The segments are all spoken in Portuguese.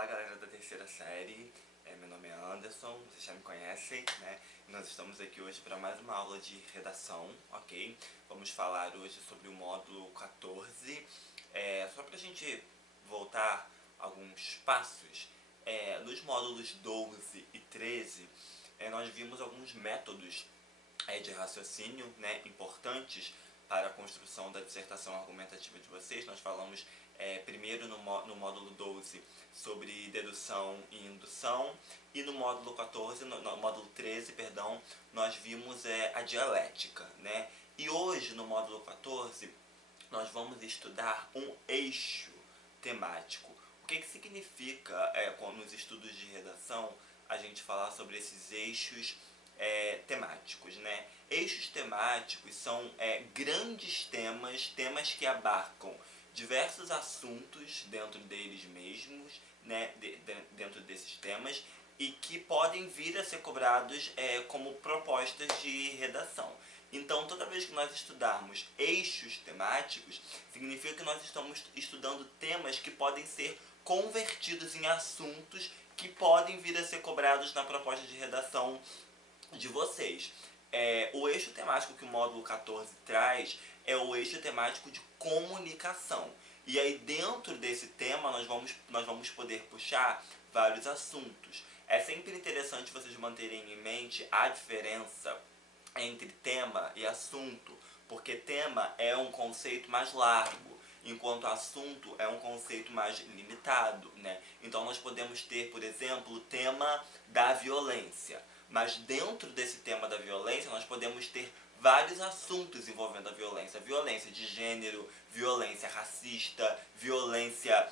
Olá galera da terceira série, meu nome é Anderson, vocês já me conhecem, né? Nós estamos aqui hoje para mais uma aula de redação, ok? Vamos falar hoje sobre o módulo 14, só para a gente voltar alguns passos, nos módulos 12 e 13, nós vimos alguns métodos de raciocínio, né, importantes para a construção da dissertação argumentativa de vocês. Nós falamos primeiro no módulo 12 sobre dedução e indução, e no módulo 14, no módulo 13, perdão, nós vimos a dialética, né? E hoje, no módulo 14, nós vamos estudar um eixo temático. O que significa, nos estudos de redação, a gente falar sobre esses eixos temáticos, né? Eixos temáticos são grandes temas que abarcam diversos assuntos dentro deles mesmos, né? Dentro desses temas, e que podem vir a ser cobrados como propostas de redação. Então, toda vez que nós estudarmos eixos temáticos, significa que nós estamos estudando temas que podem ser convertidos em assuntos que podem vir a ser cobrados na proposta de redação de vocês. O eixo temático que o módulo 14 traz é o eixo temático de comunicação. E aí dentro desse tema nós vamos poder puxar vários assuntos. É sempre interessante vocês manterem em mente a diferença entre tema e assunto, porque tema é um conceito mais largo, enquanto assunto é um conceito mais limitado, né? Então nós podemos ter, por exemplo, o tema da violência, mas dentro desse tema da violência nós podemos ter vários assuntos envolvendo a violência. Violência de gênero, violência racista, violência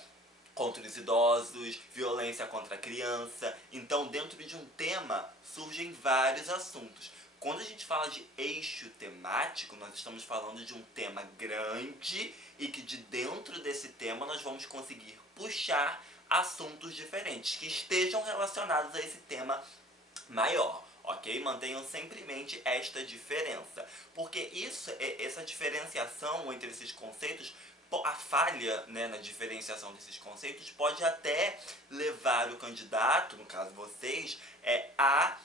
contra os idosos, violência contra a criança. Então, dentro de um tema, surgem vários assuntos. Quando a gente fala de eixo temático, nós estamos falando de um tema grande e que de dentro desse tema nós vamos conseguir puxar assuntos diferentes que estejam relacionados a esse tema maior, ok? Mantenham sempre em mente esta diferença, porque essa diferenciação entre esses conceitos, a falha, né, na diferenciação desses conceitos pode até levar o candidato, no caso vocês, a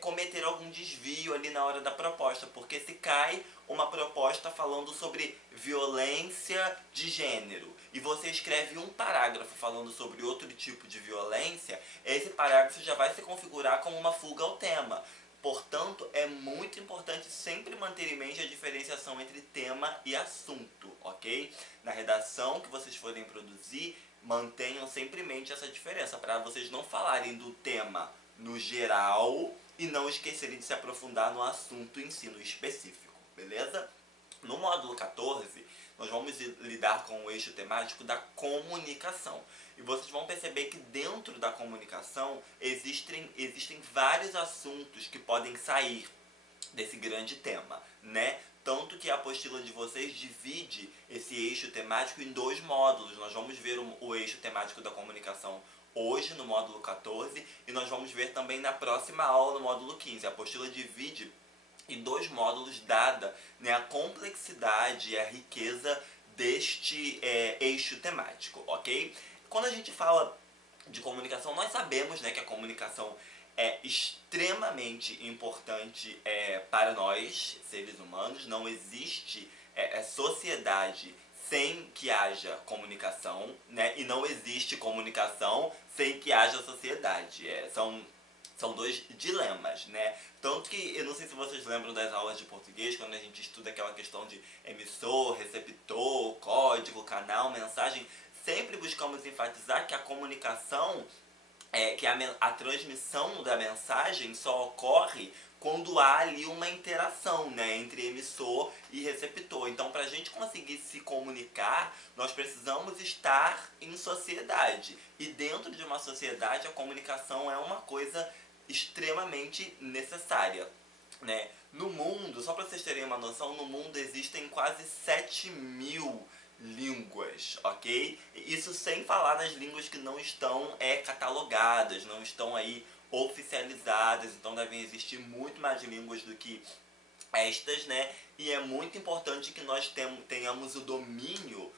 cometer algum desvio ali na hora da proposta, porque se cai uma proposta falando sobre violência de gênero e você escreve um parágrafo falando sobre outro tipo de violência, esse parágrafo já vai se configurar como uma fuga ao tema. Portanto, é muito importante sempre manter em mente a diferenciação entre tema e assunto, ok? Na redação que vocês forem produzir, mantenham sempre em mente essa diferença, para vocês não falarem do tema no geral e não esquecerem de se aprofundar no assunto em si, no específico, beleza? No módulo 14, nós vamos lidar com o eixo temático da comunicação. E vocês vão perceber que dentro da comunicação existem vários assuntos que podem sair desse grande tema, né? Tanto que a apostila de vocês divide esse eixo temático em dois módulos. Nós vamos ver o eixo temático da comunicação hoje no módulo 14 e nós vamos ver também na próxima aula no módulo 15. A apostila divide em dois módulos, dada, né, a complexidade e a riqueza deste eixo temático, ok? Quando a gente fala de comunicação, nós sabemos, né, que a comunicação é extremamente importante para nós, seres humanos. Não existe sociedade sem que haja comunicação, né? E não existe comunicação sem que haja sociedade. São dois dilemas, né? Tanto que, eu não sei se vocês lembram das aulas de português, quando a gente estuda aquela questão de emissor, receptor, código, canal, mensagem, sempre buscamos enfatizar que a comunicação, que a transmissão da mensagem só ocorre quando há ali uma interação, né, entre emissor e receptor. Então, para a gente conseguir se comunicar, nós precisamos estar em sociedade. E dentro de uma sociedade, a comunicação é uma coisa extremamente necessária, né? No mundo, só para vocês terem uma noção, no mundo existem quase 7.000 línguas, ok? Isso sem falar nas línguas que não estão catalogadas, não estão aí oficializadas, então devem existir muito mais línguas do que estas, né? E é muito importante que nós tenhamos o domínio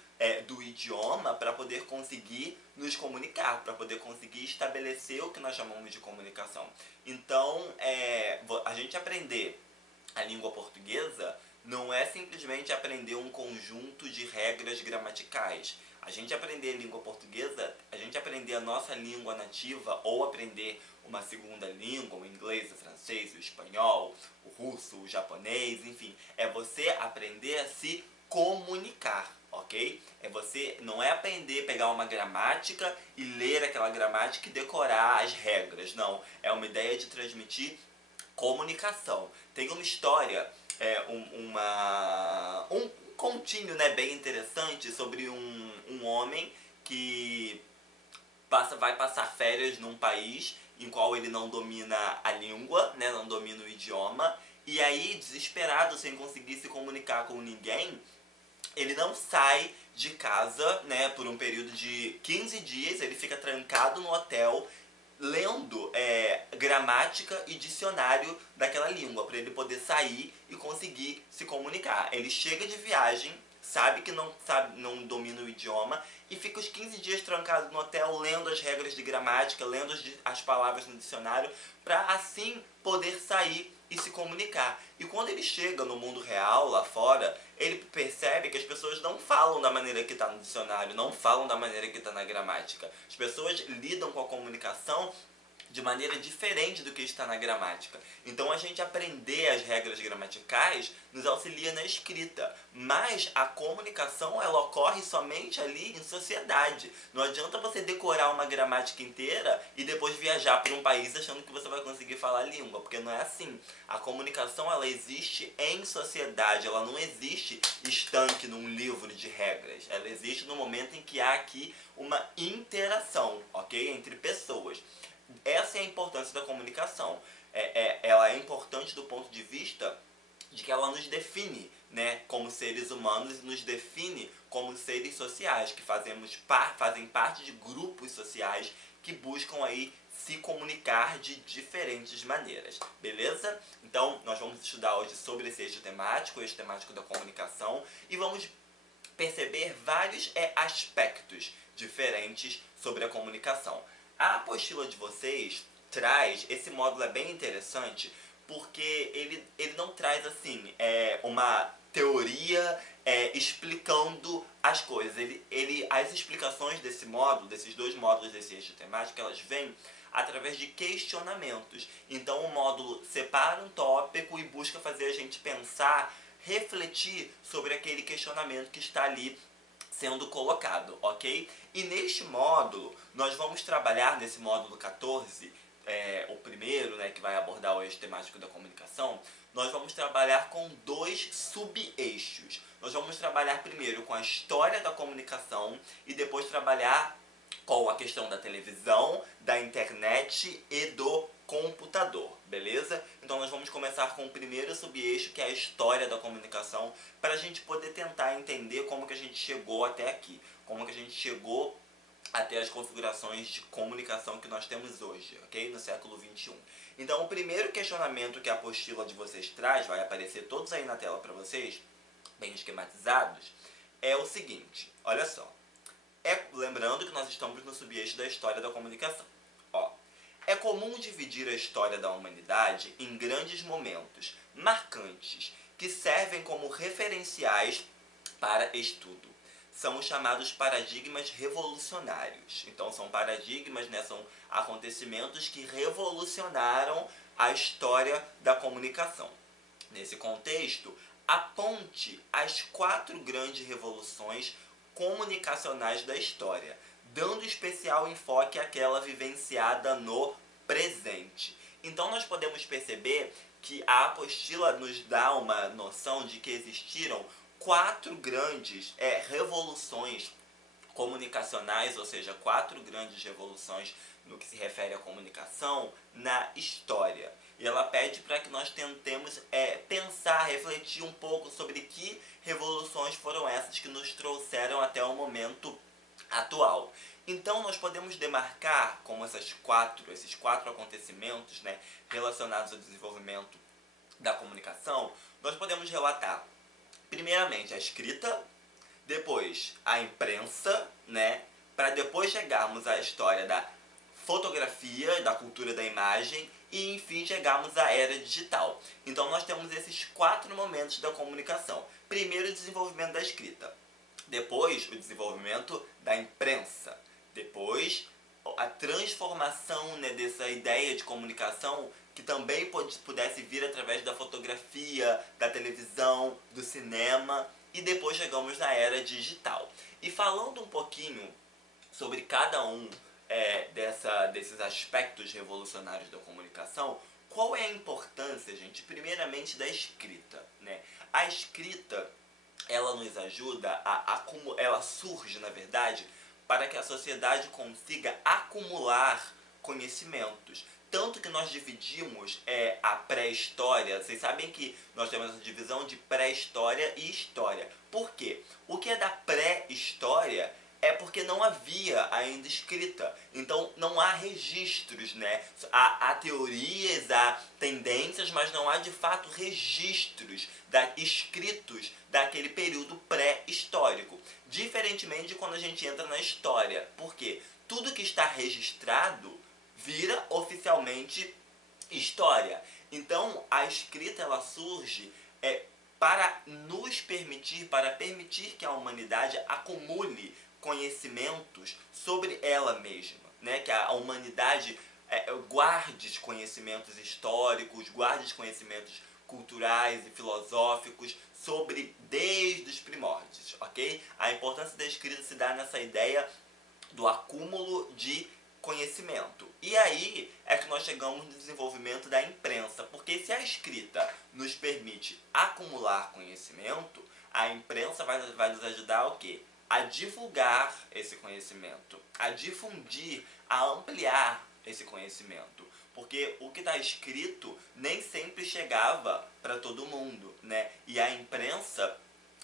do idioma para poder conseguir nos comunicar, para poder conseguir estabelecer o que nós chamamos de comunicação. Então, a gente aprender a língua portuguesa não é simplesmente aprender um conjunto de regras gramaticais. A gente aprender a língua portuguesa, a gente aprender a nossa língua nativa ou aprender uma segunda língua, o inglês, o francês, o espanhol, o russo, o japonês, enfim, é você aprender a se comunicar, ok? Não é aprender, pegar uma gramática e ler aquela gramática e decorar as regras, não. É uma ideia de transmitir comunicação. Tem uma história, um continho, né, bem interessante sobre um homem que vai passar férias num país em qual ele não domina a língua, né, não domina o idioma, e aí, desesperado, sem conseguir se comunicar com ninguém, ele não sai de casa, né, por um período de 15 dias, ele fica trancado no hotel, lendo gramática e dicionário daquela língua, para ele poder sair e conseguir se comunicar. Ele chega de viagem, sabe que não domina o idioma, e fica os 15 dias trancado no hotel, lendo as regras de gramática, lendo as palavras no dicionário, para assim poder sair e se comunicar. E quando ele chega no mundo real, lá fora, ele percebe que as pessoas não falam da maneira que está no dicionário, não falam da maneira que está na gramática. As pessoas lidam com a comunicação de maneira diferente do que está na gramática. Então a gente aprender as regras gramaticais nos auxilia na escrita, mas a comunicação ela ocorre somente ali em sociedade. Não adianta você decorar uma gramática inteira e depois viajar para um país achando que você vai conseguir falar a língua, porque não é assim. A comunicação ela existe em sociedade, ela não existe estanque num livro de regras. Ela existe no momento em que há aqui uma interação, ok? Entre pessoas. Essa é a importância da comunicação. Ela é importante do ponto de vista de que ela nos define, né, como seres humanos e nos define como seres sociais, que fazem parte de grupos sociais que buscam aí se comunicar de diferentes maneiras, beleza? Então, nós vamos estudar hoje sobre esse eixo temático da comunicação, e vamos perceber vários aspectos diferentes sobre a comunicação. A apostila de vocês traz, esse módulo é bem interessante, porque ele não traz assim uma teoria explicando as coisas. As explicações desse módulo, desses dois módulos desse eixo temático, elas vêm através de questionamentos. Então o módulo separa um tópico e busca fazer a gente pensar, refletir sobre aquele questionamento que está ali sendo colocado, ok? E neste módulo, nós vamos trabalhar, nesse módulo 14, o primeiro, né, que vai abordar o eixo temático da comunicação, nós vamos trabalhar com dois sub-eixos. Nós vamos trabalhar primeiro com a história da comunicação e depois trabalhar com a questão da televisão, da internet e do computador, beleza? Então nós vamos começar com o primeiro sub-eixo, que é a história da comunicação, para a gente poder tentar entender como que a gente chegou até aqui, como que a gente chegou até as configurações de comunicação que nós temos hoje, ok? No século XXI. Então o primeiro questionamento que a apostila de vocês traz, vai aparecer todos aí na tela para vocês, bem esquematizados, é o seguinte, olha só. Lembrando que nós estamos no sub-eixo da história da comunicação. É comum dividir a história da humanidade em grandes momentos marcantes que servem como referenciais para estudo. São os chamados paradigmas revolucionários. Então são paradigmas, né, são acontecimentos que revolucionaram a história da comunicação. Nesse contexto, aponte as 4 grandes revoluções comunicacionais da história, dando especial enfoque àquela vivenciada no presente. Então nós podemos perceber que a apostila nos dá uma noção de que existiram 4 grandes revoluções comunicacionais, ou seja, 4 grandes revoluções no que se refere à comunicação na história. E ela pede para que nós tentemos pensar, refletir um pouco sobre que revoluções foram essas que nos trouxeram até o momento atual. Então nós podemos demarcar como esses quatro acontecimentos, né, relacionados ao desenvolvimento da comunicação. Nós podemos relatar primeiramente a escrita, depois a imprensa, né? Para depois chegarmos à história da fotografia, da cultura da imagem e enfim chegarmos à era digital. Então nós temos esses 4 momentos da comunicação. Primeiro, o desenvolvimento da escrita. Depois, o desenvolvimento da imprensa. Depois, a transformação, né, dessa ideia de comunicação que também pudesse vir através da fotografia, da televisão, do cinema, e depois chegamos na era digital. E falando um pouquinho sobre cada um desses aspectos revolucionários da comunicação, qual é a importância, gente, primeiramente da escrita, né? A escrita, ela nos ajuda ela surge, na verdade, para que a sociedade consiga acumular conhecimentos. Tanto que nós dividimos a pré-história. Vocês sabem que nós temos essa divisão de pré-história e história. Por quê? O que é da pré-história é porque não havia ainda escrita. Então não há registros, né? Há teorias, há tendências, mas não há de fato registros escritos daquele período pré-histórico. Diferentemente de quando a gente entra na história. Por quê? Tudo que está registrado vira oficialmente história. Então a escrita ela surge para nos permitir, para permitir que a humanidade acumule conhecimentos sobre ela mesma, né? Que a humanidade guarde conhecimentos históricos, guarde conhecimentos culturais e filosóficos sobre desde os primórdios, ok? A importância da escrita se dá nessa ideia do acúmulo de conhecimento. E aí é que nós chegamos no desenvolvimento da imprensa, porque se a escrita nos permite acumular conhecimento, a imprensa vai nos ajudar o quê? A divulgar esse conhecimento, a difundir, a ampliar esse conhecimento. Porque o que está escrito nem sempre chegava para todo mundo, né? E a imprensa,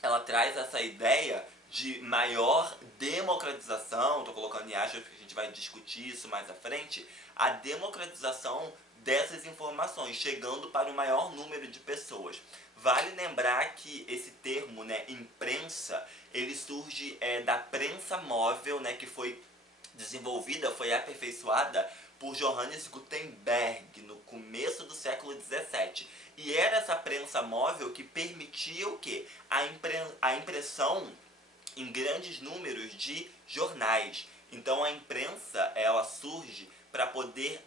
ela traz essa ideia de maior democratização, estou colocando em aspas porque a gente vai discutir isso mais à frente, a democratização dessas informações, chegando para o maior número de pessoas. Vale lembrar que esse termo, né, imprensa, ele surge da prensa móvel, né, que foi desenvolvida, foi aperfeiçoada por Johannes Gutenberg no começo do século XVII. E era essa prensa móvel que permitia o quê? A impressão em grandes números de jornais. Então a imprensa ela surge para poder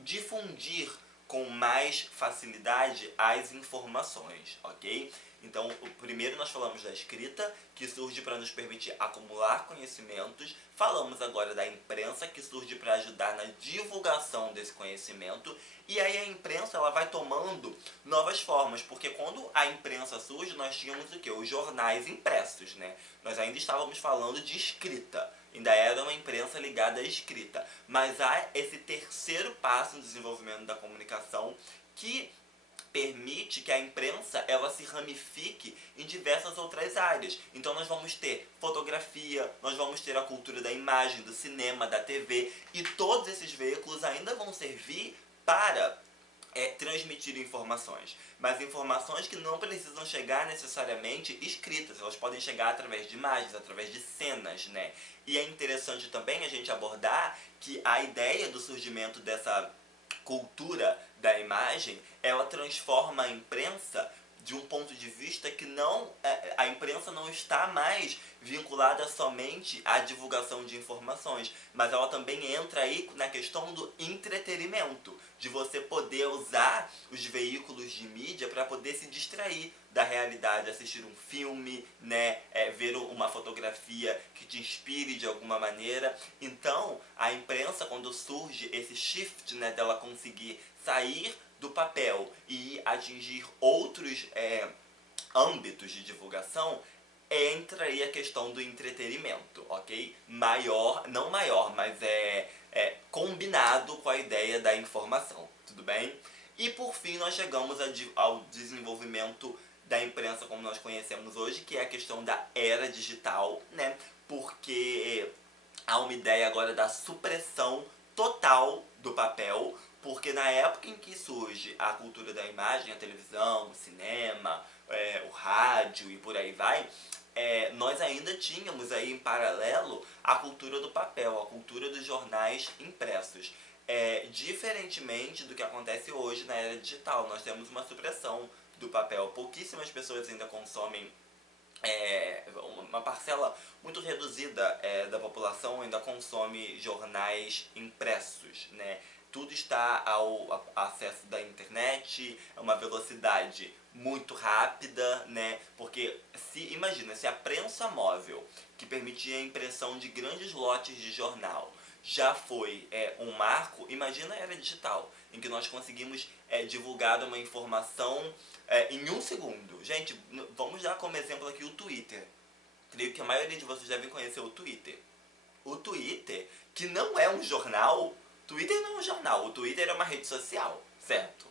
difundir com mais facilidade as informações, ok? Então, primeiro nós falamos da escrita, que surge para nos permitir acumular conhecimentos. Falamos agora da imprensa, que surge para ajudar na divulgação desse conhecimento. E aí a imprensa ela vai tomando novas formas, porque quando a imprensa surge, nós tínhamos o quê? Os jornais impressos, né? Nós ainda estávamos falando de escrita. Ainda era uma imprensa ligada à escrita. Mas há esse terceiro passo no desenvolvimento da comunicação que permite que a imprensa ela se ramifique em diversas outras áreas. Então nós vamos ter fotografia, nós vamos ter a cultura da imagem, do cinema, da TV, e todos esses veículos ainda vão servir para transmitir informações, mas informações que não precisam chegar necessariamente escritas, elas podem chegar através de imagens, através de cenas, né? E é interessante também a gente abordar que a ideia do surgimento dessa cultura da imagem, ela transforma a imprensa de um ponto de vista que a imprensa não está mais vinculada somente à divulgação de informações, mas ela também entra aí na questão do entretenimento, de você poder usar os veículos de mídia para poder se distrair da realidade, assistir um filme, né, ver uma fotografia que te inspire de alguma maneira. Então, a imprensa, quando surge esse shift, né, dela conseguir sair do papel e atingir outros âmbitos de divulgação, entra aí a questão do entretenimento, ok? Não maior, mas combinado com a ideia da informação, tudo bem? E por fim nós chegamos ao desenvolvimento da imprensa como nós conhecemos hoje, que é a questão da era digital, né? Porque há uma ideia agora da supressão total do papel, porque na época em que surge a cultura da imagem, a televisão, o cinema, o rádio e por aí vai, nós ainda tínhamos aí em paralelo a cultura do papel, a cultura dos jornais impressos. Diferentemente do que acontece hoje na era digital, nós temos uma supressão do papel. Pouquíssimas pessoas ainda consomem, uma parcela muito reduzida da população ainda consome jornais impressos, né? Tudo está ao acesso da internet, é uma velocidade muito rápida, né? Porque imagina, se a prensa móvel, que permitia a impressão de grandes lotes de jornal, já foi um marco, imagina a era digital, em que nós conseguimos divulgar uma informação em um segundo. Gente, vamos dar como exemplo aqui o Twitter. Creio que a maioria de vocês devem conhecer o Twitter. O Twitter, que não é um jornal, Twitter não é um jornal, o Twitter é uma rede social, certo?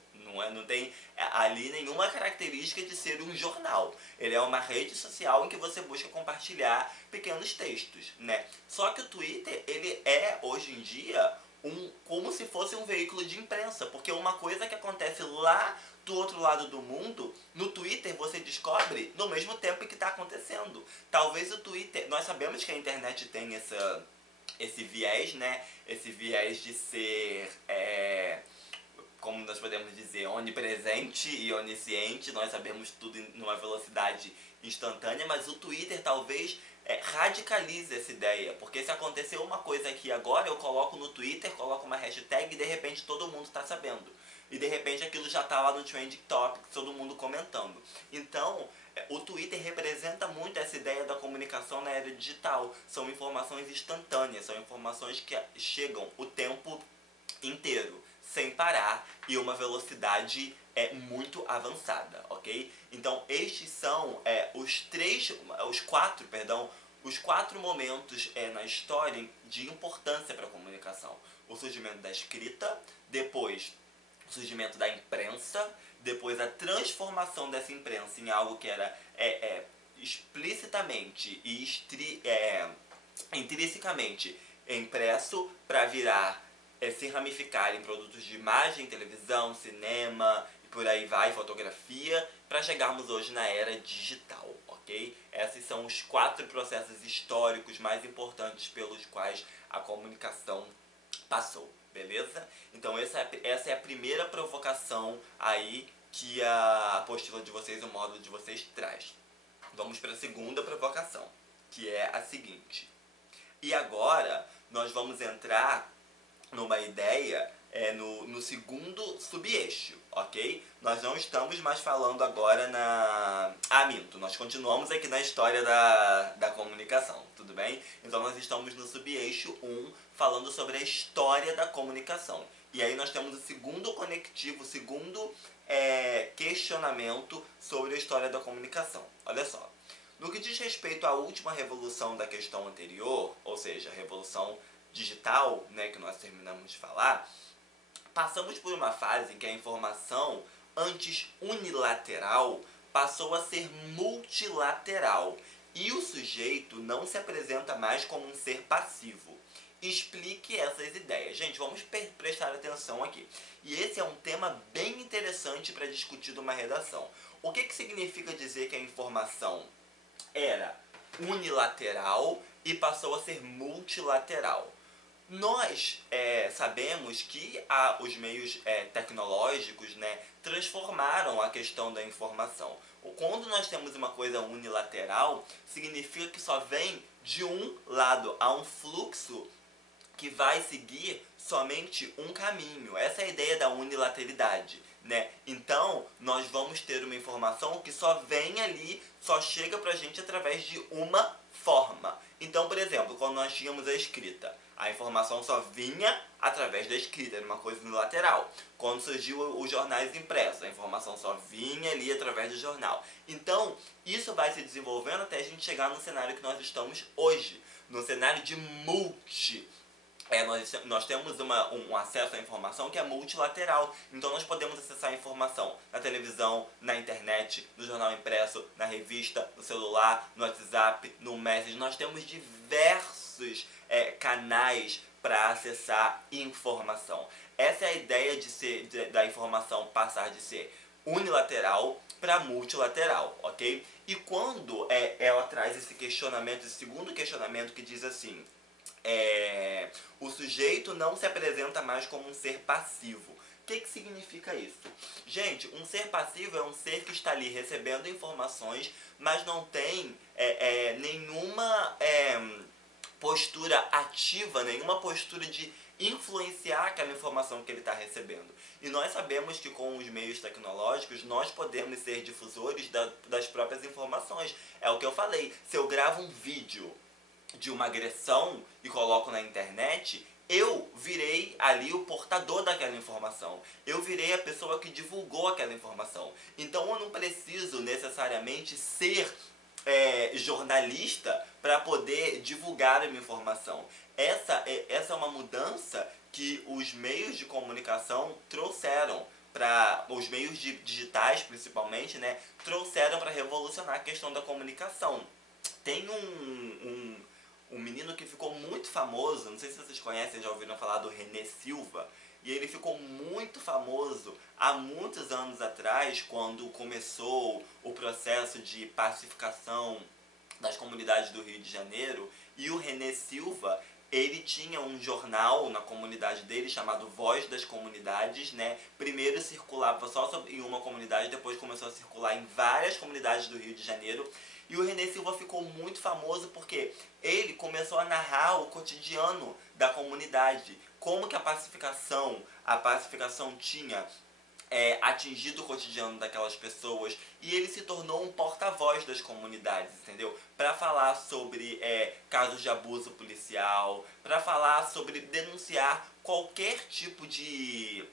Não tem ali nenhuma característica de ser um jornal. Ele é uma rede social em que você busca compartilhar pequenos textos, né? Só que o Twitter, ele é, hoje em dia, como se fosse um veículo de imprensa, porque uma coisa que acontece lá do outro lado do mundo, no Twitter você descobre no mesmo tempo que está acontecendo. Talvez o Twitter, nós sabemos que a internet tem esse viés, né? Esse viés de ser, como nós podemos dizer, onipresente e onisciente. Nós sabemos tudo numa velocidade instantânea, mas o Twitter talvez radicalize essa ideia, porque se acontecer uma coisa aqui agora, eu coloco no Twitter, coloco uma hashtag e de repente todo mundo está sabendo. E de repente aquilo já está lá no Trending Topics, todo mundo comentando. Então, o Twitter representa muito essa ideia da comunicação na era digital. São informações instantâneas, são informações que chegam o tempo inteiro, sem parar, e uma velocidade muito avançada, ok? Então estes são os quatro momentos na história de importância para a comunicação. O surgimento da escrita, depois o surgimento da imprensa, depois a transformação dessa imprensa em algo que era explicitamente e intrinsecamente impresso para virar, se ramificar em produtos de imagem, televisão, cinema e por aí vai, fotografia, para chegarmos hoje na era digital, ok? Esses são os 4 processos históricos mais importantes pelos quais a comunicação passou, beleza? Então essa é a primeira provocação aí que a apostila de vocês, o módulo de vocês traz. Vamos para a segunda provocação, que é a seguinte. E agora nós vamos entrar numa ideia no segundo subeixo, ok? Nós não estamos mais falando agora minto, nós continuamos aqui na história da comunicação, tudo bem? Então nós estamos no subeixo 1, falando sobre a história da comunicação. E aí nós temos o segundo conectivo, o segundo questionamento sobre a história da comunicação. Olha só. No que diz respeito à última revolução da questão anterior, ou seja, a revolução digital, né, que nós terminamos de falar, passamos por uma fase em que a informação, antes unilateral, passou a ser multilateral e o sujeito não se apresenta mais como um ser passivo. Explique essas ideias. Gente, vamos prestar atenção aqui. E esse é um tema bem interessante para discutir numa redação. O que significa dizer que a informação era unilateral e passou a ser multilateral? Nós sabemos que os meios tecnológicos, né, transformaram a questão da informação. Quando nós temos uma coisa unilateral, significa que só vem de um lado, há um fluxo que vai seguir somente um caminho. Essa é a ideia da unilateralidade, né? Então, nós vamos ter uma informação que só vem ali, só chega pra gente através de uma forma. Então, por exemplo, quando nós tínhamos a escrita, a informação só vinha através da escrita, era uma coisa unilateral. Quando surgiu os jornais impressos, a informação só vinha ali através do jornal. Então, isso vai se desenvolvendo até a gente chegar no cenário que nós estamos hoje, no cenário de nós temos um acesso à informação que é multilateral. Então nós podemos acessar a informação na televisão, na internet, no jornal impresso, na revista, no celular, no WhatsApp, no Messenger. Nós temos diversos canais para acessar informação. Essa é a ideia da informação passar de ser unilateral para multilateral, ok? E quando ela traz esse questionamento, esse segundo questionamento que diz assim, o sujeito não se apresenta mais como um ser passivo. O que significa isso? Gente, um ser passivo é um ser que está ali recebendo informações, mas não tem nenhuma postura ativa, nenhuma postura de influenciar aquela informação que ele está recebendo. E nós sabemos que com os meios tecnológicos nós podemos ser difusores das próprias informações. É o que eu falei, se eu gravo um vídeo de uma agressão e coloco na internet, eu virei ali o portador daquela informação. Eu virei a pessoa que divulgou aquela informação. Então eu não preciso necessariamente ser jornalista para poder divulgar a minha informação. Essa é uma mudança que os meios de comunicação trouxeram para os meios digitais, principalmente, né, trouxeram para revolucionar a questão da comunicação. Tem um menino que ficou muito famoso, não sei se vocês conhecem, já ouviram falar do René Silva, e ele ficou muito famoso há muitos anos atrás, quando começou o processo de pacificação das comunidades do Rio de Janeiro, e o René Silva, ele tinha um jornal na comunidade dele chamado Voz das Comunidades, né? Primeiro circulava só em uma comunidade, depois começou a circular em várias comunidades do Rio de Janeiro. E o René Silva ficou muito famoso porque ele começou a narrar o cotidiano da comunidade, como que a pacificação tinha atingido o cotidiano daquelas pessoas, e ele se tornou um porta-voz das comunidades, entendeu? Para falar sobre casos de abuso policial, para falar sobre denunciar qualquer tipo de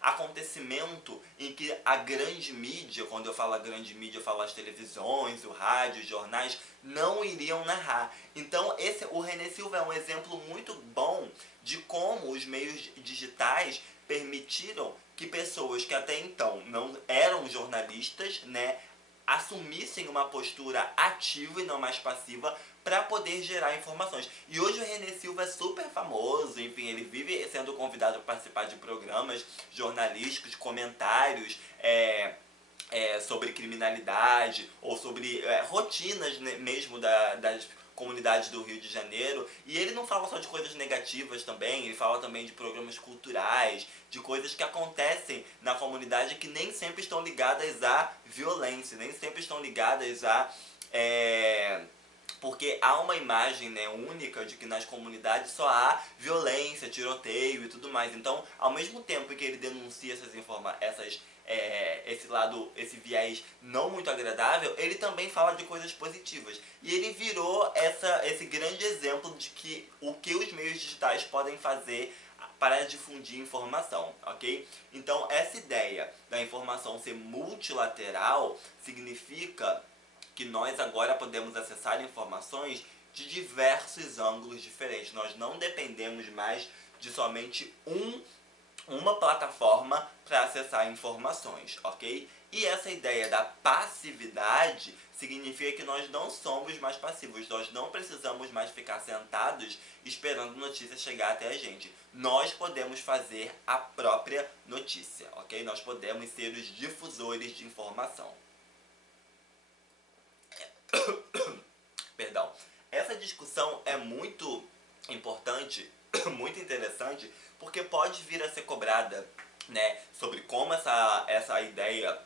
acontecimento em que a grande mídia, quando eu falo a grande mídia, eu falo as televisões, o rádio, os jornais, não iriam narrar. Então o René Silva é um exemplo muito bom de como os meios digitais permitiram que pessoas que até então não eram jornalistas, né, assumissem uma postura ativa e não mais passiva para poder gerar informações. E hoje o René Silva é super famoso, enfim, ele vive sendo convidado para participar de programas jornalísticos, comentários sobre criminalidade ou sobre rotinas, né, mesmo das comunidades do Rio de Janeiro. E ele não fala só de coisas negativas também, ele fala também de programas culturais, de coisas que acontecem na comunidade que nem sempre estão ligadas à violência, nem sempre estão ligadas a porque há uma imagem, né, única de que nas comunidades só há violência, tiroteio e tudo mais. Então, ao mesmo tempo que ele denuncia esse viés não muito agradável, ele também fala de coisas positivas. E ele virou esse grande exemplo de que o que os meios digitais podem fazer para difundir informação, ok? Então, essa ideia da informação ser multilateral significa que nós agora podemos acessar informações de diversos ângulos diferentes. Nós não dependemos mais de somente uma plataforma para acessar informações, ok? E essa ideia da passividade significa que nós não somos mais passivos, nós não precisamos mais ficar sentados esperando notícias chegar até a gente. Nós podemos fazer a própria notícia, ok? Nós podemos ser os difusores de informação. Perdão. Essa discussão é muito importante, muito interessante, porque pode vir a ser cobrada, né, sobre como essa ideia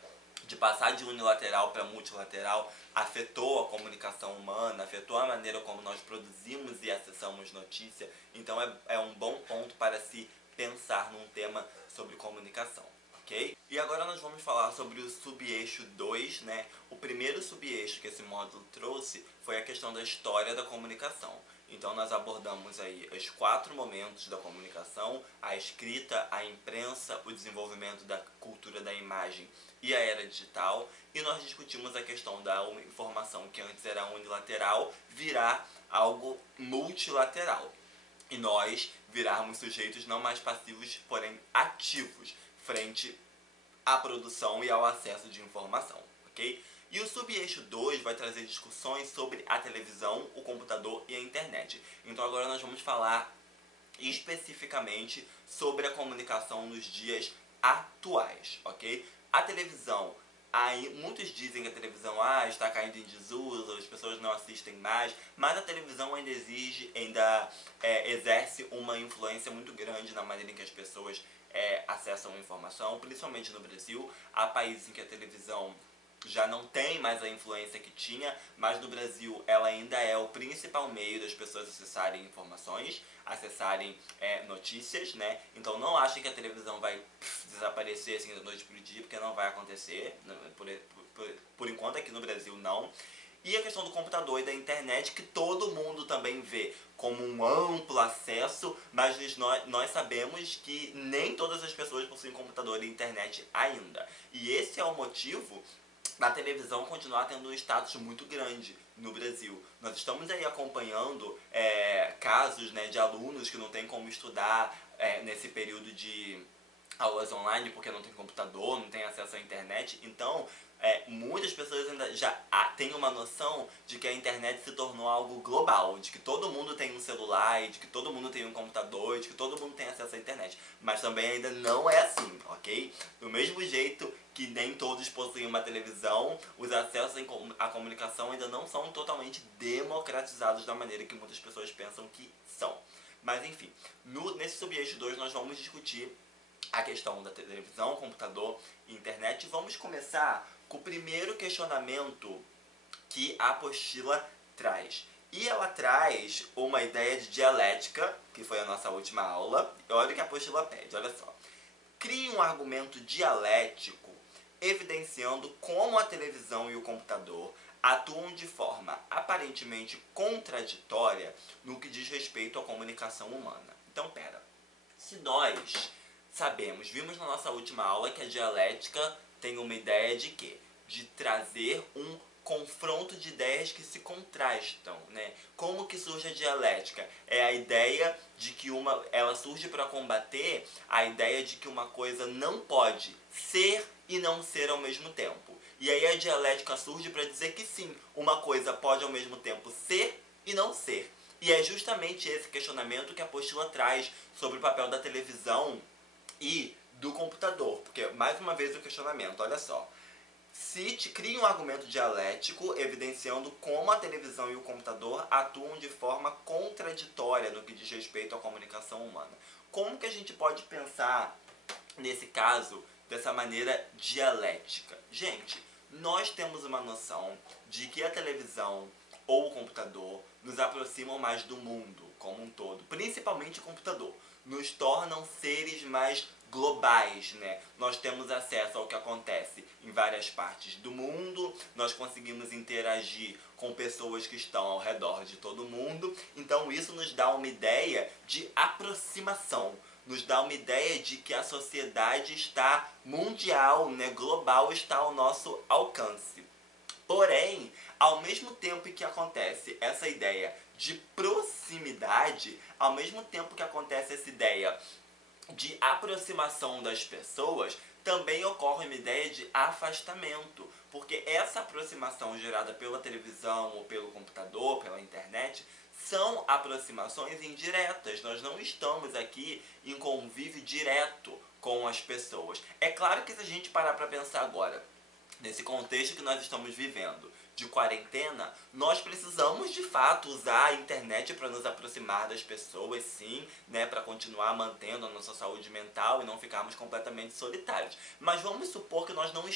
de passar de unilateral para multilateral afetou a comunicação humana, afetou a maneira como nós produzimos e acessamos notícia. Então é um bom ponto para se pensar num tema sobre comunicação. Okay? E agora nós vamos falar sobre o subeixo 2, né? O primeiro subeixo que esse módulo trouxe foi a questão da história da comunicação. Então nós abordamos aí os 4 momentos da comunicação: a escrita, a imprensa, o desenvolvimento da cultura da imagem e a era digital. E nós discutimos a questão da informação que antes era unilateral virar algo multilateral. E nós virarmos sujeitos não mais passivos, porém ativos, frente à produção e ao acesso de informação, ok? E o subeixo 2 vai trazer discussões sobre a televisão, o computador e a internet. Então agora nós vamos falar especificamente sobre a comunicação nos dias atuais, ok? A televisão, aí muitos dizem que a televisão está caindo em desuso, as pessoas não assistem mais, mas a televisão ainda exerce uma influência muito grande na maneira em que as pessoas acessam a informação, principalmente no Brasil. Há países em que a televisão já não tem mais a influência que tinha, mas no Brasil ela ainda é o principal meio das pessoas acessarem informações, acessarem notícias, né? Então não achem que a televisão vai desaparecer assim da noite pro dia, porque não vai acontecer, por enquanto aqui no Brasil não. E a questão do computador e da internet, que todo mundo também vê como um amplo acesso, mas nós sabemos que nem todas as pessoas possuem computador e internet ainda. E esse é o motivo da televisão continuar tendo um status muito grande no Brasil. Nós estamos aí acompanhando casos, né, de alunos que não têm como estudar nesse período de aulas online porque não tem computador, não tem acesso à internet. Então, muitas pessoas ainda já têm uma noção de que a internet se tornou algo global, de que todo mundo tem um celular, de que todo mundo tem um computador, de que todo mundo tem acesso à internet. Mas também ainda não é assim, ok? Do mesmo jeito que nem todos possuem uma televisão, os acessos à comunicação ainda não são totalmente democratizados da maneira que muitas pessoas pensam que são. Mas enfim, nesse subeixo 2 nós vamos discutir a questão da televisão, computador e internet. Vamos começar com o primeiro questionamento que a apostila traz. E ela traz uma ideia de dialética, que foi a nossa última aula. Olha o que a apostila pede, olha só. Crie um argumento dialético evidenciando como a televisão e o computador atuam de forma aparentemente contraditória no que diz respeito à comunicação humana. Então, pera. Se nós vimos na nossa última aula que a dialética tem uma ideia de quê? De trazer um confronto de ideias que se contrastam, né? Como que surge a dialética? É a ideia de que ela surge para combater a ideia de que uma coisa não pode ser e não ser ao mesmo tempo. E aí a dialética surge para dizer que sim, uma coisa pode ao mesmo tempo ser e não ser. E é justamente esse questionamento que a apostila traz sobre o papel da televisão e do computador. Porque, mais uma vez, o questionamento, olha só. Se te cria um argumento dialético evidenciando como a televisão e o computador atuam de forma contraditória no que diz respeito à comunicação humana. Como que a gente pode pensar, nesse caso, dessa maneira dialética? Gente, nós temos uma noção de que a televisão ou o computador nos aproximam mais do mundo como um todo, principalmente o computador. Nos tornam seres mais globais, né? Nós temos acesso ao que acontece em várias partes do mundo, nós conseguimos interagir com pessoas que estão ao redor de todo mundo, então isso nos dá uma ideia de aproximação, nos dá uma ideia de que a sociedade está mundial, né? Global, está ao nosso alcance. Porém, ao mesmo tempo que acontece essa ideia de proximidade, ao mesmo tempo que acontece essa ideia de aproximação das pessoas, também ocorre uma ideia de afastamento, porque essa aproximação gerada pela televisão ou pelo computador, pela internet, são aproximações indiretas. Nós não estamos aqui em convívio direto com as pessoas. É claro que se a gente parar para pensar agora, nesse contexto que nós estamos vivendo, de quarentena, nós precisamos de fato usar a internet para nos aproximar das pessoas, sim, né, para continuar mantendo a nossa saúde mental e não ficarmos completamente solitários. Mas vamos supor que nós não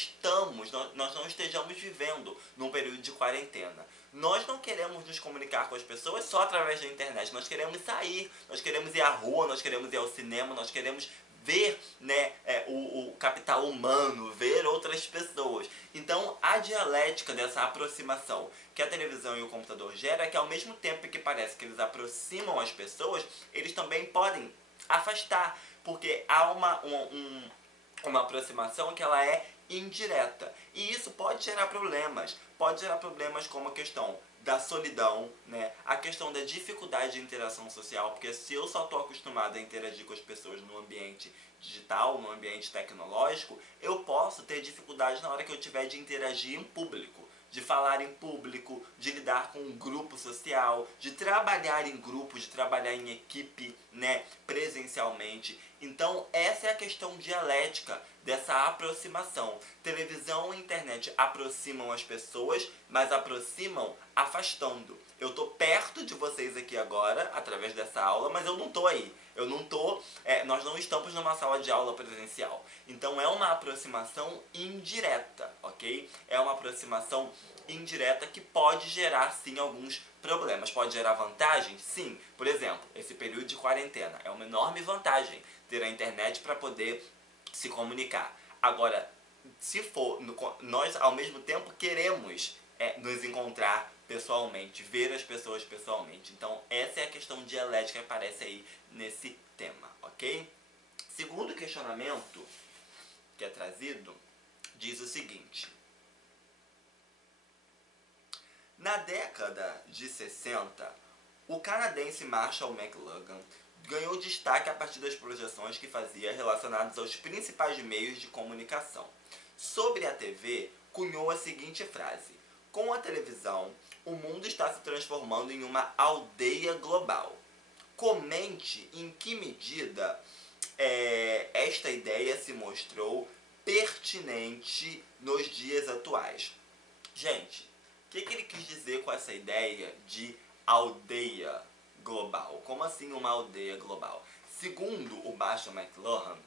estejamos vivendo num período de quarentena. Nós não queremos nos comunicar com as pessoas só através da internet, nós queremos sair, nós queremos ir à rua, nós queremos ir ao cinema, nós queremos ver, né, o capital humano, ver outras pessoas. Então, a dialética dessa aproximação que a televisão e o computador geram é que, ao mesmo tempo que parece que eles aproximam as pessoas, eles também podem afastar, porque há uma aproximação que ela é indireta. E isso pode gerar problemas como a questão da solidão, né? A questão da dificuldade de interação social, porque se eu só estou acostumado a interagir com as pessoas no ambiente digital, no ambiente tecnológico, eu posso ter dificuldade na hora que eu tiver de interagir em público, de falar em público, de lidar com um grupo social, de trabalhar em grupo, de trabalhar em equipe, né, presencialmente. Então, essa é a questão dialética dessa aproximação. Televisão e internet aproximam as pessoas, mas aproximam afastando. Eu tô perto de vocês aqui agora, através dessa aula, mas eu não tô aí. Eu não tô, nós não estamos numa sala de aula presencial. Então é uma aproximação indireta, ok? É uma aproximação indireta que pode gerar sim alguns problemas. Pode gerar vantagens? Sim. Por exemplo, esse período de quarentena é uma enorme vantagem ter a internet para poder se comunicar. Agora, se for, nós ao mesmo tempo queremos nos encontrar pessoalmente, ver as pessoas pessoalmente. Então, essa é a questão dialética que aparece aí nesse tema, ok? Segundo questionamento que é trazido, diz o seguinte: na década de 60, o canadense Marshall McLuhan ganhou destaque a partir das projeções que fazia relacionadas aos principais meios de comunicação. Sobre a TV, cunhou a seguinte frase: com a televisão, o mundo está se transformando em uma aldeia global. Comente em que medida esta ideia se mostrou pertinente nos dias atuais. Gente, o que ele quis dizer com essa ideia de aldeia global? Como assim uma aldeia global? Segundo o Marshall McLuhan,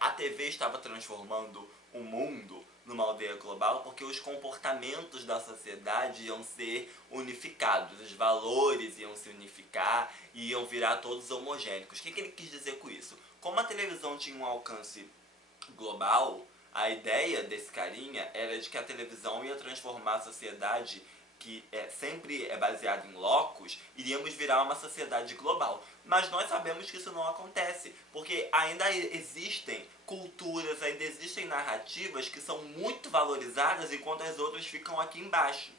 a TV estava transformando o mundo numa aldeia global porque os comportamentos da sociedade iam ser unificados, os valores iam se unificar e iam virar todos homogêneos. O que ele quis dizer com isso? Como a televisão tinha um alcance global, a ideia desse carinha era de que a televisão ia transformar a sociedade, que sempre é baseada em locos, iríamos virar uma sociedade global. Mas nós sabemos que isso não acontece, porque ainda existem culturas, ainda existem narrativas que são muito valorizadas enquanto as outras ficam aqui embaixo.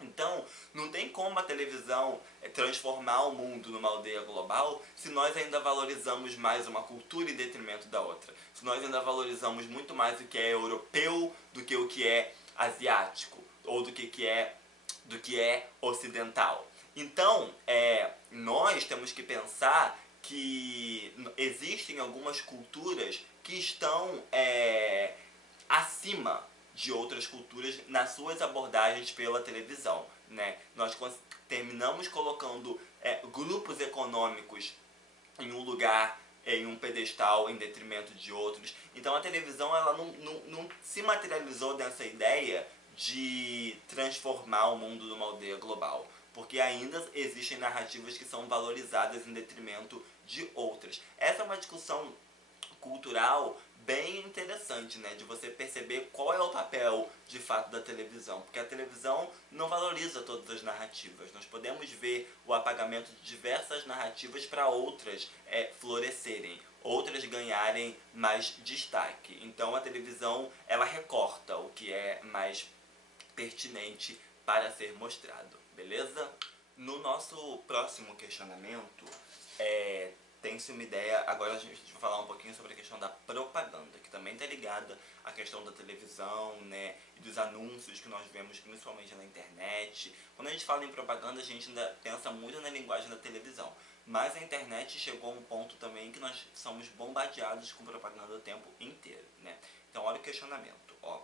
Então, não tem como a televisão transformar o mundo numa aldeia global se nós ainda valorizamos mais uma cultura em detrimento da outra. Se nós ainda valorizamos muito mais o que é europeu do que o que é asiático, ou do que é ocidental. Então, nós temos que pensar que existem algumas culturas que estão acima de outras culturas nas suas abordagens pela televisão, né? Nós terminamos colocando grupos econômicos em um lugar, em um pedestal, em detrimento de outros. Então a televisão ela não se materializou nessa ideia de transformar o mundo numa aldeia global, porque ainda existem narrativas que são valorizadas em detrimento de outras. Essa é uma discussão cultural bem interessante, né? De você perceber qual é o papel de fato da televisão, porque a televisão não valoriza todas as narrativas. Nós podemos ver o apagamento de diversas narrativas para outras florescerem, outras ganharem mais destaque. Então a televisão ela recorta o que é mais pertinente para ser mostrado, beleza? No nosso próximo questionamento, tem-se uma ideia, agora a gente vai falar um pouquinho sobre a questão da propaganda, que também está ligada à questão da televisão, né, e dos anúncios que nós vemos principalmente na internet. Quando a gente fala em propaganda, a gente ainda pensa muito na linguagem da televisão, mas a internet chegou a um ponto também que nós somos bombardeados com propaganda o tempo inteiro, né? Então olha o questionamento, ó.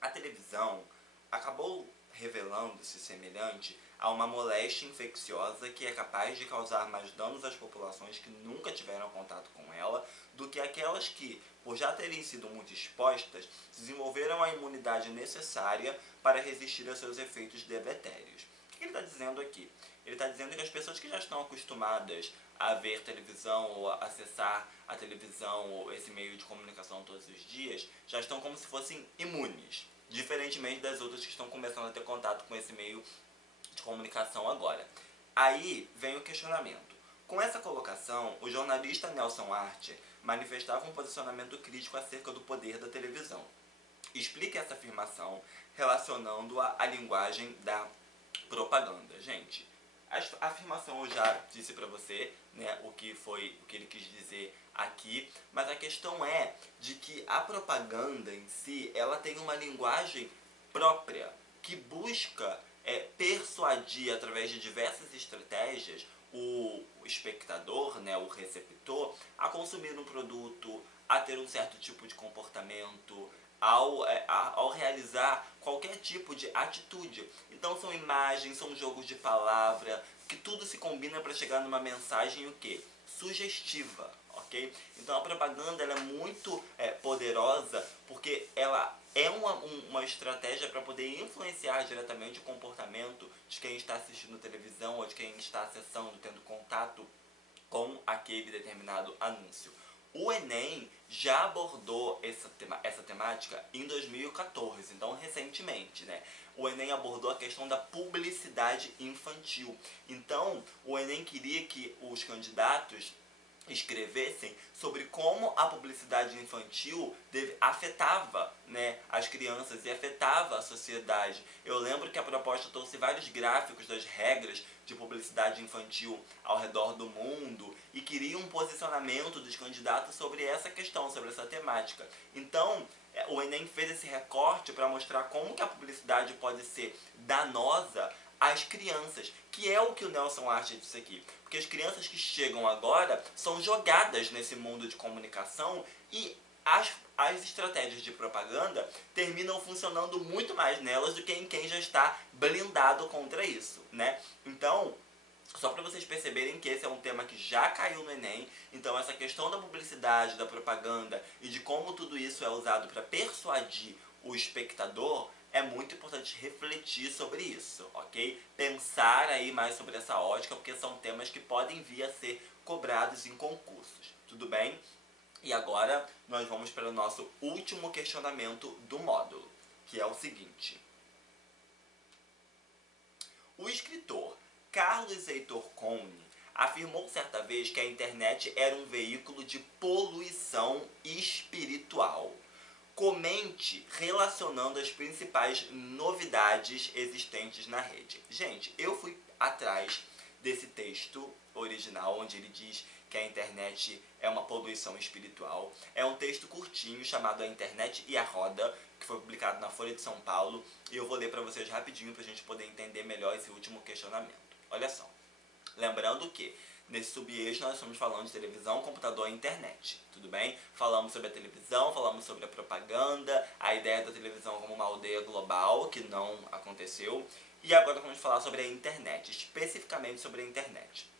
A televisão acabou revelando-se semelhante a uma moléstia infecciosa que é capaz de causar mais danos às populações que nunca tiveram contato com ela do que aquelas que, por já terem sido muito expostas, desenvolveram a imunidade necessária para resistir a seus efeitos deletérios. O que ele está dizendo aqui? Ele está dizendo que as pessoas que já estão acostumadas a ver televisão ou a acessar a televisão ou esse meio de comunicação todos os dias já estão como se fossem imunes, diferentemente das outras que estão começando a ter contato com esse meio de comunicação agora. Aí vem o questionamento. Com essa colocação, o jornalista Nelson Archer manifestava um posicionamento crítico acerca do poder da televisão. Explique essa afirmação relacionando-a à linguagem da propaganda. Gente, a afirmação eu já disse para você, né, o que ele quis dizer aqui, mas a questão é de que a propaganda em si, ela tem uma linguagem própria, que busca persuadir através de diversas estratégias o espectador, né, o receptor, a consumir um produto, a ter um certo tipo de comportamento, ao realizar qualquer tipo de atitude. Então são imagens, são jogos de palavra, que tudo se combina para chegar numa mensagem o quê? Sugestiva, ok? Então a propaganda ela é muito poderosa porque ela é uma estratégia para poder influenciar diretamente o comportamento de quem está assistindo televisão ou de quem está acessando, tendo contato com aquele determinado anúncio. O Enem já abordou essa temática em 2014, então recentemente, né? O Enem abordou a questão da publicidade infantil. Então, o Enem queria que os candidatos escrevessem sobre como a publicidade infantil afetava, né, as crianças e afetava a sociedade. Eu lembro que a proposta trouxe vários gráficos das regras de publicidade infantil ao redor do mundo e queria um posicionamento dos candidatos sobre essa questão, sobre essa temática. Então, o Enem fez esse recorte para mostrar como que a publicidade pode ser danosa às crianças, que é o que o Nelson acha disso aqui. Porque as crianças que chegam agora são jogadas nesse mundo de comunicação e as estratégias de propaganda terminam funcionando muito mais nelas do que em quem já está blindado contra isso, né? Então, só para vocês perceberem que esse é um tema que já caiu no Enem, então essa questão da publicidade, da propaganda e de como tudo isso é usado para persuadir o espectador, é muito importante refletir sobre isso, ok? Pensar aí mais sobre essa ótica, porque são temas que podem vir a ser cobrados em concursos, tudo bem? E agora nós vamos para o nosso último questionamento do módulo, que é o seguinte. O escritor Carlos Heitor Cone afirmou certa vez que a internet era um veículo de poluição espiritual. Comente relacionando as principais novidades existentes na rede. Gente, eu fui atrás desse texto original, onde ele diz que a internet é uma poluição espiritual. É um texto curtinho chamado A Internet e a Roda, que foi publicado na Folha de São Paulo, e eu vou ler para vocês rapidinho para a gente poder entender melhor esse último questionamento. Olha só, lembrando que nesse subeixo nós estamos falando de televisão, computador e internet, tudo bem? Falamos sobre a televisão, falamos sobre a propaganda, a ideia da televisão como uma aldeia global, que não aconteceu, e agora vamos falar sobre a internet, especificamente sobre a internet.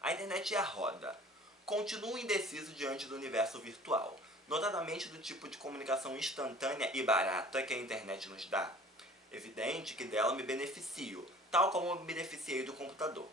A internet e a roda continuam indeciso diante do universo virtual, notadamente do tipo de comunicação instantânea e barata que a internet nos dá. Evidente que dela me beneficio, tal como me beneficiei do computador.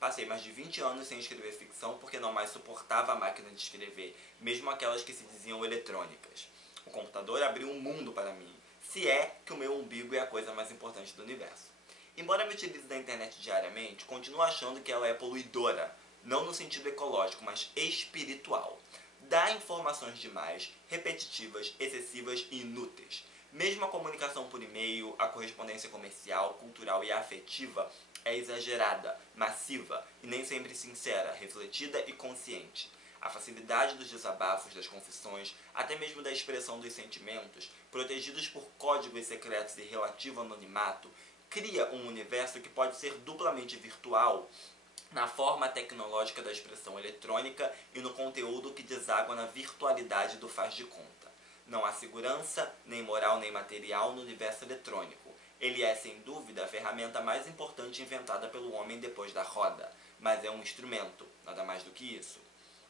Passei mais de 20 anos sem escrever ficção porque não mais suportava a máquina de escrever, mesmo aquelas que se diziam eletrônicas. O computador abriu um mundo para mim, se é que o meu umbigo é a coisa mais importante do universo. Embora me utilize da internet diariamente, continuo achando que ela é poluidora, não no sentido ecológico, mas espiritual. Dá informações demais, repetitivas, excessivas e inúteis. Mesmo a comunicação por e-mail, a correspondência comercial, cultural e afetiva é exagerada, massiva e nem sempre sincera, refletida e consciente. A facilidade dos desabafos, das confissões, até mesmo da expressão dos sentimentos, protegidos por códigos secretos e relativo anonimato, cria um universo que pode ser duplamente virtual na forma tecnológica da expressão eletrônica e no conteúdo que deságua na virtualidade do faz de conta. Não há segurança, nem moral nem material no universo eletrônico. Ele é, sem dúvida, a ferramenta mais importante inventada pelo homem depois da roda, mas é um instrumento, nada mais do que isso.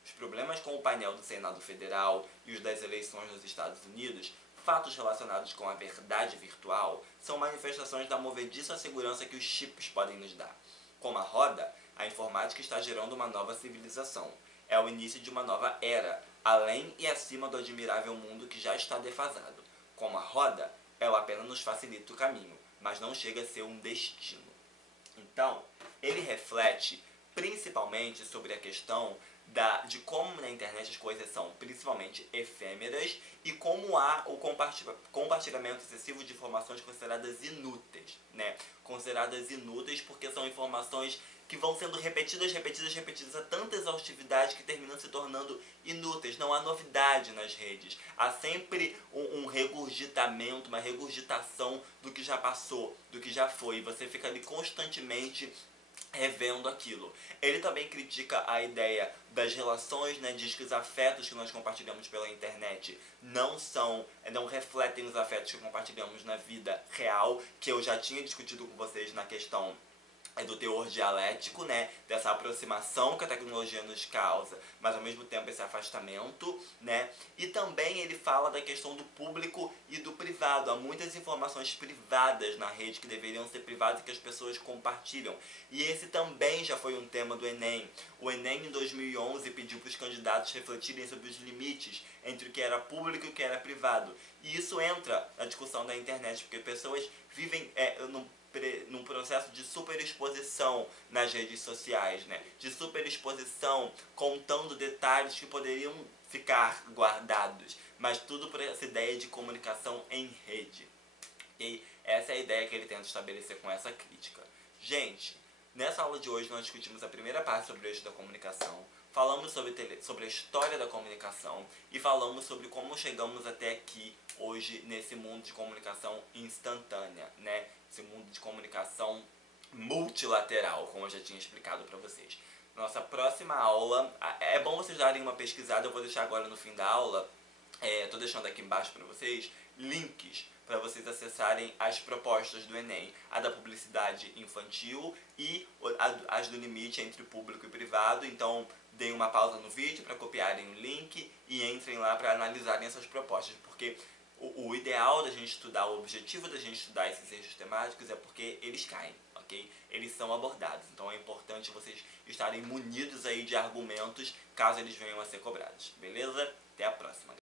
Os problemas com o painel do Senado Federal e os das eleições nos Estados Unidos, fatos relacionados com a verdade virtual, são manifestações da movediça segurança que os chips podem nos dar. Como a roda, a informática está gerando uma nova civilização. É o início de uma nova era, além e acima do admirável mundo que já está defasado. Como a roda, ela apenas nos facilita o caminho, mas não chega a ser um destino. Então, ele reflete principalmente sobre a questão de como na internet as coisas são principalmente efêmeras e como há o compartilhamento excessivo de informações consideradas inúteis, né? Consideradas inúteis porque são informações que vão sendo repetidas a tanta exaustividade que terminam se tornando inúteis. Não há novidade nas redes. Há sempre um regurgitamento, uma regurgitação do que já passou, do que já foi. E você fica ali constantemente revendo aquilo. Ele também critica a ideia das relações, né, diz que os afetos que nós compartilhamos pela internet não refletem os afetos que compartilhamos na vida real, que eu já tinha discutido com vocês na questão do teor dialético, né, dessa aproximação que a tecnologia nos causa, mas ao mesmo tempo esse afastamento, né, e também ele fala da questão do público e do privado. Há muitas informações privadas na rede que deveriam ser privadas e que as pessoas compartilham, e esse também já foi um tema do Enem. O Enem em 2011 pediu para os candidatos refletirem sobre os limites entre o que era público e o que era privado, e isso entra na discussão da internet, porque pessoas vivem num processo de superexposição nas redes sociais, né? De superexposição, contando detalhes que poderiam ficar guardados, mas tudo por essa ideia de comunicação em rede. E essa é a ideia que ele tenta estabelecer com essa crítica. Gente, nessa aula de hoje nós discutimos a primeira parte sobre o eixo da comunicação, falamos sobre a história da comunicação e falamos sobre como chegamos até aqui hoje nesse mundo de comunicação instantânea, né? Esse mundo de comunicação multilateral, como eu já tinha explicado para vocês. Nossa próxima aula, é bom vocês darem uma pesquisada, eu vou deixar agora no fim da aula, tô deixando aqui embaixo para vocês, links para vocês acessarem as propostas do Enem, a da publicidade infantil e as do limite entre público e privado. Então deem uma pausa no vídeo para copiarem o link e entrem lá para analisarem essas propostas, porque o ideal da gente estudar, o objetivo da gente estudar esses eixos temáticos é porque eles caem, ok? Eles são abordados, então é importante vocês estarem munidos aí de argumentos caso eles venham a ser cobrados, beleza? Até a próxima!